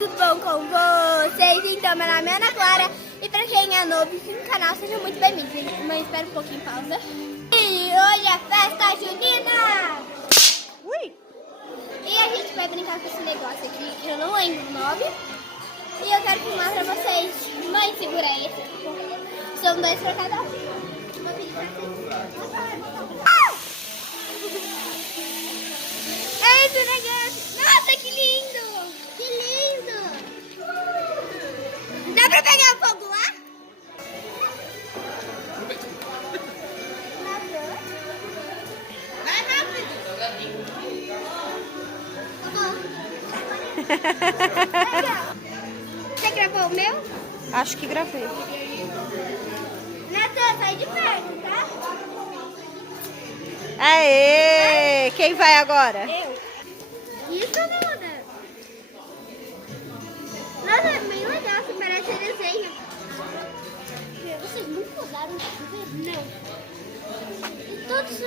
Tudo bom com vocês? Então, meu nome é Ana Clara e pra quem é novo aqui no canal, sejam muito bem-vindos. Mãe, espera um pouquinho, pausa. E hoje é festa junina! Ui! E a gente vai brincar com esse negócio aqui, que eu não lembro o nome. E eu quero filmar pra vocês. Mãe, segura esse. São dois pra cada um. Vou pedir pra vocês. Esse negócio! Nossa, que lindo! Que lindo! Dá pra pegar fogo lá? Vai rápido! Legal! Você gravou o meu? Acho que gravei. Natan, sai de perto, tá? Aê! Quem vai agora? Eu. Isso, Duda? Nossa, é bem legal, você parece desenho. Vocês nunca usaram chuveiro? Não. E todos os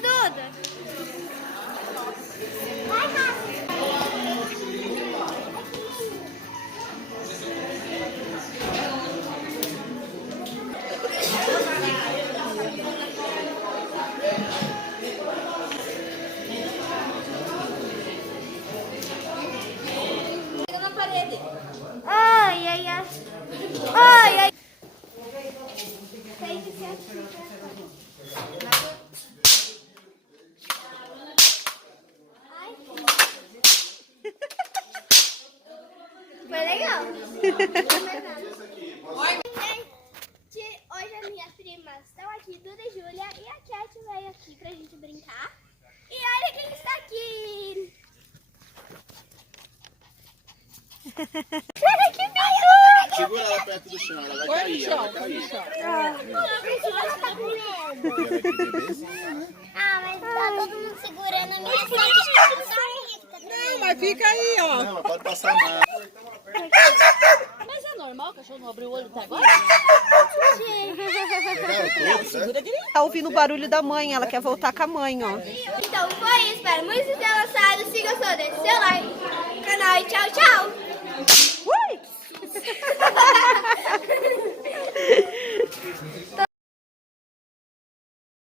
Duda. Vai rápido. Pega na parede. Ai, ai, ai. Ai, ai. Tem que ser assim. Foi legal. Gente, hoje as minhas primas estão aqui, Duda e Júlia, e a Cat veio aqui pra gente brincar. E olha quem está aqui! Olha que beleza! Segura ela perto do chão, ela vai cair, ela vai cair. Ela tá com medo. Ah, mas tá todo mundo segurando a minha frente. Não, mas fica aí, ó. Não, ela pode passar mal. Mas é normal o cachorro não abrir o olho até agora? Pegaram todos, né? Tá ouvindo o barulho da mãe, ela quer voltar com a mãe, ó. Então foi isso, espero muito que tenham gostado. Se gostou, deixe seu like no canal e tchau, tchau! Ui!